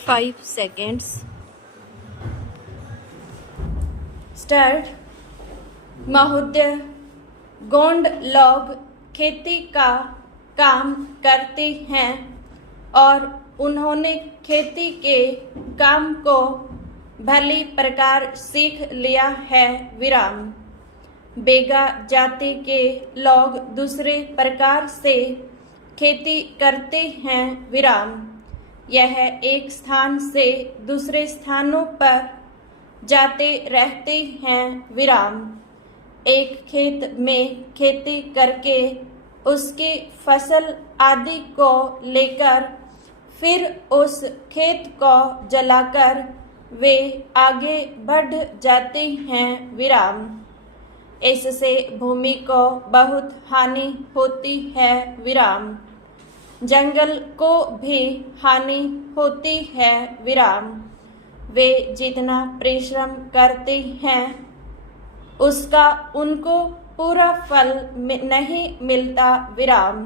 5 seconds. Start. महोदय, गोंड लोग खेती का काम करते हैं और उन्होंने खेती के काम को भली प्रकार सीख लिया है। विराम। बेगा जाति के लोग दूसरे प्रकार से खेती करते हैं। विराम। यह एक स्थान से दूसरे स्थानों पर जाते रहते हैं। विराम। एक खेत में खेती करके उसकी फसल आदि को लेकर फिर उस खेत को जलाकर वे आगे बढ़ जाते हैं। विराम। इससे भूमि को बहुत हानि होती है। विराम। जंगल को भी हानि होती है। विराम। वे जितना परिश्रम करते हैं उसका उनको पूरा फल नहीं मिलता। विराम।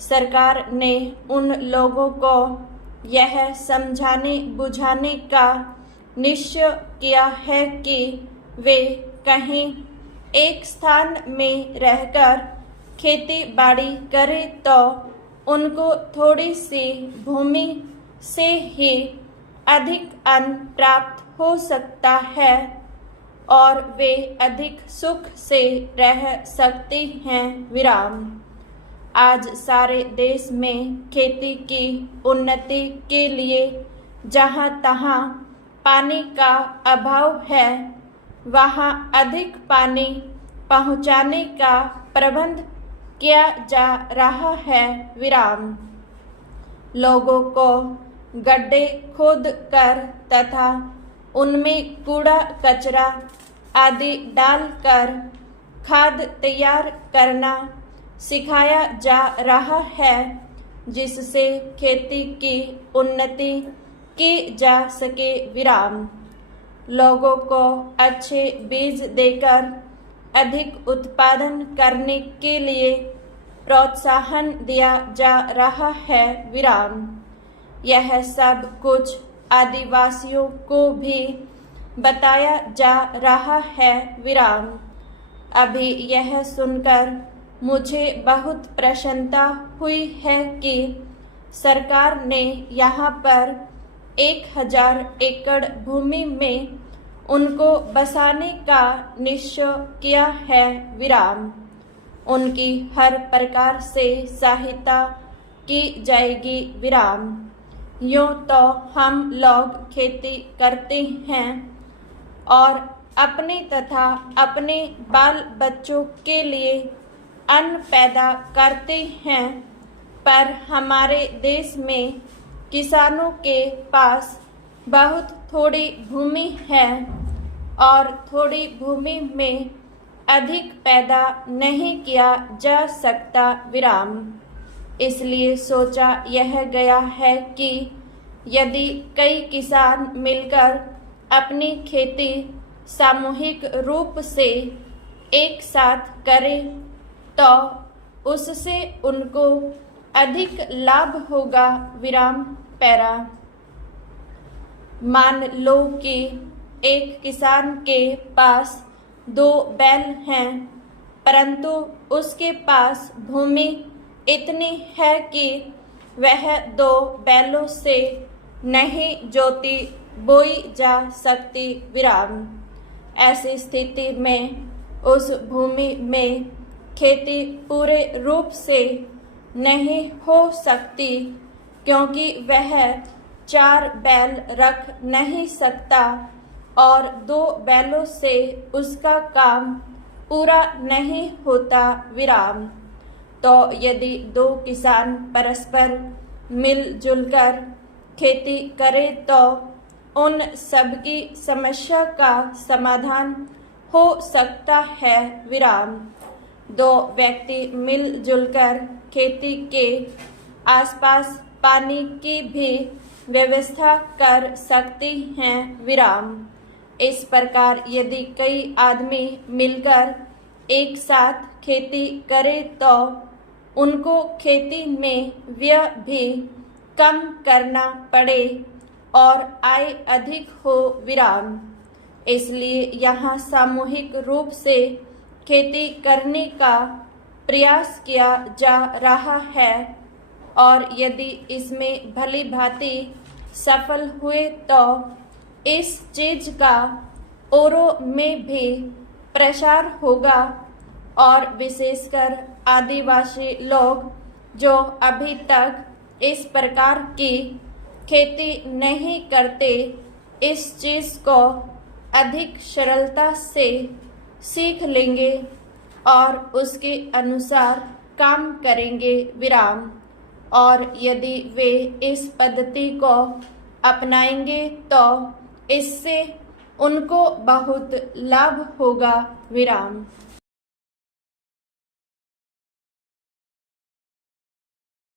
सरकार ने उन लोगों को यह समझाने बुझाने का निश्चय किया है कि वे कहीं एक स्थान में रहकर खेती बाड़ी करें तो उनको थोड़ी सी भूमि से ही अधिक अन्न प्राप्त हो सकता है और वे अधिक सुख से रह सकते हैं। विराम। आज सारे देश में खेती की उन्नति के लिए जहाँ तहाँ पानी का अभाव है वहाँ अधिक पानी पहुँचाने का प्रबंध किया जा रहा है। विराम। लोगों को गड्ढे खोद कर तथा उनमें कूड़ा कचरा आदि डालकर खाद तैयार करना सिखाया जा रहा है जिससे खेती की उन्नति की जा सके। विराम। लोगों को अच्छे बीज देकर अधिक उत्पादन करने के लिए प्रोत्साहन दिया जा रहा है। विराम। यह सब कुछ आदिवासियों को भी बताया जा रहा है। विराम। अभी यह सुनकर मुझे बहुत प्रसन्नता हुई है कि सरकार ने यहाँ पर 1000 एकड़ भूमि में उनको बसाने का निश्चय किया है। विराम। उनकी हर प्रकार से सहायता की जाएगी। विराम। यूँ तो हम लोग खेती करते हैं और अपने तथा अपने बाल बच्चों के लिए अन्न पैदा करते हैं, पर हमारे देश में किसानों के पास बहुत थोड़ी भूमि है और थोड़ी भूमि में अधिक पैदा नहीं किया जा सकता। विराम। इसलिए सोचा यह गया है कि यदि कई किसान मिलकर अपनी खेती सामूहिक रूप से एक साथ करें तो उससे उनको अधिक लाभ होगा। विराम। पैरा। मान लो कि एक किसान के पास 2 बैल हैं, परंतु उसके पास भूमि इतनी है कि वह 2 बैलों से नहीं जोती बोई जा सकती। विराम। ऐसी स्थिति में उस भूमि में खेती पूरे रूप से नहीं हो सकती क्योंकि वह 4 बैल रख नहीं सकता और 2 बैलों से उसका काम पूरा नहीं होता। विराम। तो यदि 2 किसान परस्पर मिलजुल कर खेती करें तो उन सबकी समस्या का समाधान हो सकता है। विराम। 2 व्यक्ति मिलजुल कर खेती के आसपास पानी की भी व्यवस्था कर सकती हैं। विराम। इस प्रकार यदि कई आदमी मिलकर एक साथ खेती करें तो उनको खेती में व्यय भी कम करना पड़े और आय अधिक हो विराम। इसलिए यहाँ सामूहिक रूप से खेती करने का प्रयास किया जा रहा है और यदि इसमें भली भांति सफल हुए तो इस चीज का औरों में भी प्रसार होगा और विशेषकर आदिवासी लोग जो अभी तक इस प्रकार की खेती नहीं करते इस चीज को अधिक सरलता से सीख लेंगे और उसके अनुसार काम करेंगे विराम। और यदि वे इस पद्धति को अपनाएंगे तो इससे उनको बहुत लाभ होगा विराम।